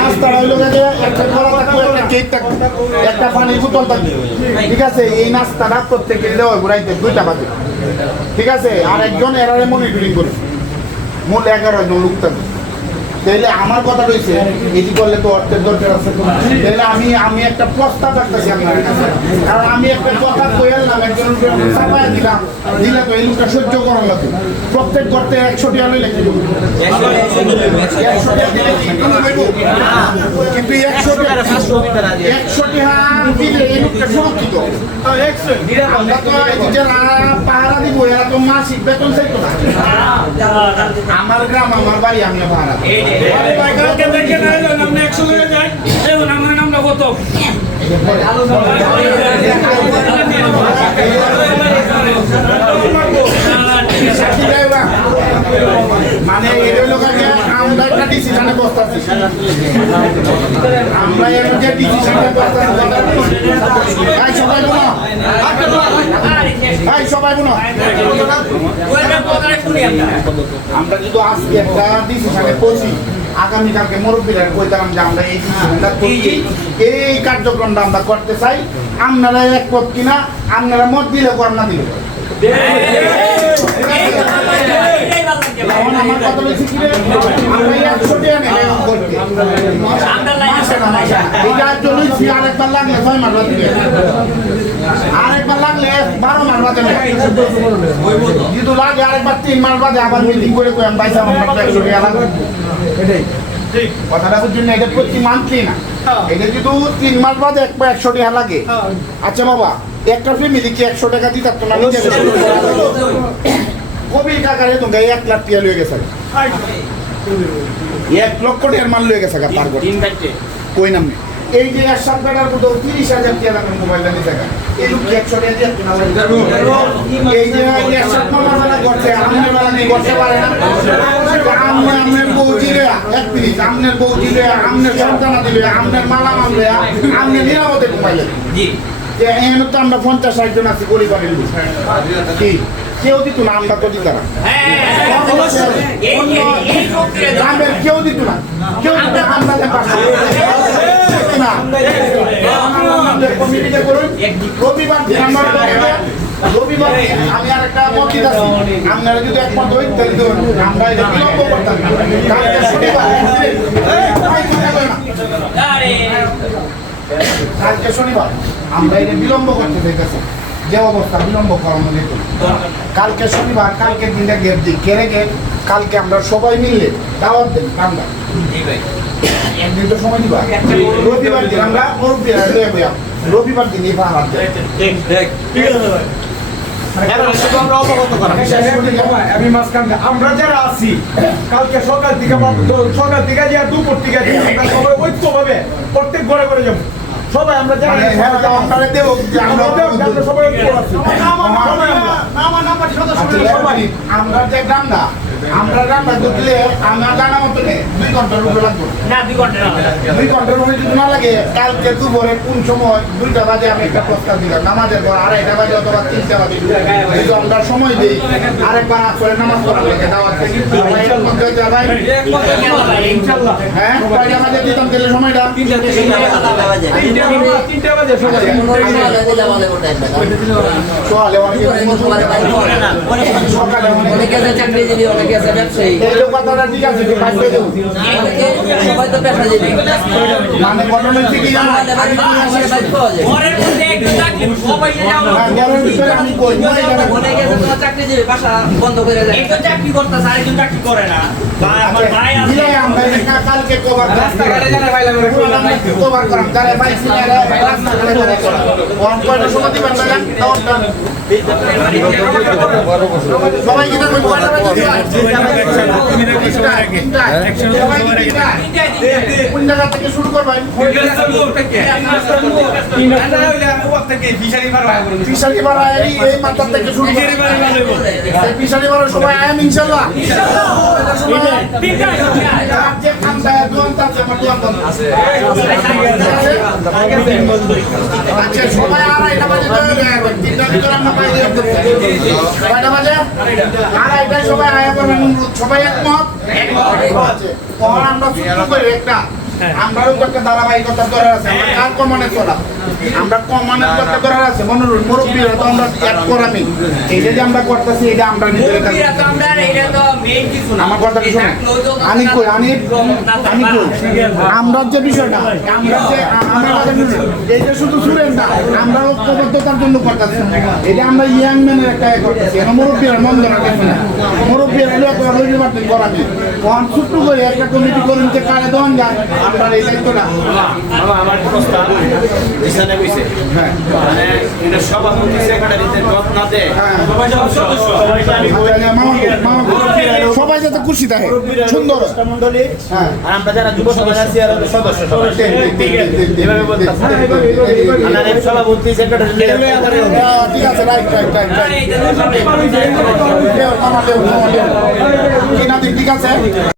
নাস্তা হইলো যে একটা কলা থাকবে, একটা কেক থাকবে, একটা পানির বোতল থাকবে, ঠিক আছে? এই নাস্তাটা প্রত্যেকের দেওয়া ঘুরাইতে 2টা বাজে, ঠিক আছে? আর একজন এরারে মনিটরিং করে মোট 11 জন লোক থাকবে। তাহলে আমার কথা রয়েছে, এটি করলে তো অর্থের দরকার আছে। তাহলে আমি একটা প্রস্তাব রাখতেছি আপনার কাছে, কারণ আমি একটা কথা কই এলাম, একজন চাপায়া দিলাম, দিলে তো এই লোকটা সহ্য করার লাগবে। প্রত্যেক করতে 100 টাকা লইলে কি করবো? 100 টাকা দিলে কি কোনো হইব? কিন্তু 100 টাকা দিলে এই লোকটা সুরক্ষিত। আমরা তো যারা পাহারা দিব, এরা তো মাসিক বেতন চাইতো না। আমার গ্রাম, আমার বাড়ি, আমি পাহারা মানে আমরা একটা ডিসিশনে বসতেছি, আমরা যে ডিসিশনে বসতেছি সবাই গুলো আমরা যদি আজকে একটা ডিসিশনে পৌঁছি, আগামীকালকে মুরব্বীরা কইতাম যে আমরা এই ডিসিশনটা করছি, এই কার্যক্রমটা আমরা করতে চাই, আপনারা একমত কিনা, আপনারা মত দিলে কর না দিলে। আমার কথা বলছি কি রে, আমরা 100 টাকা নেই করতে, এটার জন্যই আরেকবার লাগলে 6 মাস বাদে, আরেকবার লাগলে 12 মাস বাদে, যেহেতু লাগে আরেকবার 3 মাস বাদে আবার মিটিং করে কই আমি পাইছি আমার 100 টাকা লাগবে। এটাই ঠিক কথাটা বুঝছেন না, এটা প্রতি মান্থলি না, এটা যদি 3 মাস বাদে একবার 100 টাকা লাগে। আচ্ছা বাবা, একটা ফ্যামিলি কি 100 টাকা দিতে পারতো না? কবির কাকারে তো 1 লাখ টাকা লয়ে গেছে, 1 লক্ষ টাকার মাল লয়ে গেছে তার কই নাম নেই। এই যে 1 টাকার মতো 30,000 টাকা দামের মোবাইলটা নিতে গেছে, এই লোক 100 টাকা দিয়ে কিনা এই যে 1 মামালা করছে, আমনে বালা নেই করতে পারে না। আমনের বউ দিলে 1 মিনিট, আমনের বউ দিলে, আমনের সন্তানা দিলে, আমনের মালা মানলে, আমনে নিরাপদে মোবাইলে জি যে এখানে তো আমরা 50-60 জন আছি পরিবারের লোক, কি কেউ দিত না? আমরা তো দিত না, গ্রামের কেউ দিত না, কেউ দিত না। আমরা কমিটিতে করুন, রবিবার দিন রবিবার আমি আর একটা মত দিতেছি, আপনারা যদি একমত হই তাহলে আমরা এটা বিলম্ব করতাম না। কালকে শনিবার আমরা এটা বিলম্ব করতে চাইতেছি, যে অবস্থা বিলম্ব করানো যেত। কালকে শনিবার, কালকের দিনটা গেট দিই, কেড়ে গেট কালকে আমরা সবাই মিললে দাওয়াত দেন আমরা একদিন তো সময় দিবা। রবিবার দিন আমরা রবিবার দিন এই পাহাড় আমরা যারা আছি কালকে সকাল থেকে যে দুপুর থেকে আমরা সবাই ঐক্যভাবে প্রত্যেক ঘরে ঘরে যাবো, সবাই আমরা আমরা যে গ্রামটা, আমরা গ্রামটা ঢুকলে আমার জানা মতো 2 ঘন্টার উপরে লাগবে না, 2 ঘন্টার উপরে যদি না লাগে, কালকে দুপুরে কোন সময় 2টা বাজে আমি একটা প্রস্তাব দিলাম, নামাজের পর 2:30 বাজে অথবা 3টা বাজে যদি আমরা সময় দিই, আরেকবার আসলে নামাজ পড়ার লাগে দাওয়াত থেকে ইনশাআল্লাহ। হ্যাঁ, কয়টা বাজে দিতাম তাহলে সময়টা? 3টা বাজে সকালে মানে ঘটনা কি জানো, কালকে কভার করাম যারা বাইক সময় দিবেন সবাই কোন জায়গা থেকে শুরু করবেন? ফিশারি পাড়া এই মাথা থেকে শুরু ফিশারি পাড়ার সময় আয়াম ইনশাল্লাহ। যে খান বেতন আচ্ছা সবাই আড়াইটা বাজে তিনটার ভিতরে আমরা পাই দিয়ে কয়টা বাজে আড়াইটায় সবাই আয়া করবেন সবাই একমত তখন আমরা শুরু করি একটা আমরাও তো একটা ধারাবাহিকতা দরকার আছে আমরা কার কমানে চলা আমরা কমানের একটা দরকার আছে মনোরঞ্জন মুরব্বীরা তো আমরা এক করামি এইটা যে আমরা করতেছি এটা আমরা নিজের কাছে আমার কথা কি শুনে আমি কই আমরা যে বিষয়টা আমরা যে আমরা কথা শুনুন এইটা শুধু শুনেন না আমরা ঐক্যবদ্ধতার জন্য করতেছি এটা আমরা ইয়াং ম্যানের একটা করতেছি এটা মুরব্বীরা মন ধরা গেছে না মুরব্বীরা হলো একটা রবিবার দিন করামি ওয়ান ছোট্ট করে একটা কমিটি করে নিতে কারে দেওয়ান যায় আমরা এই দায়িত্বটা আমার প্রস্তাব যেখানে বইছে হ্যাঁ মানে এটা সভাপতি সেক্রেটারিতে যত্ন দেয় সবাই যাতে খুশি থাকে সুন্দর মন্ডলী হ্যাঁ আর আমরা যারা যুব সমাজ আছি আর সদস্য সবাই এভাবে বলতেছে আর সভাপতি সেক্রেটারি ঠিক আছে রাইট ঠিক আছে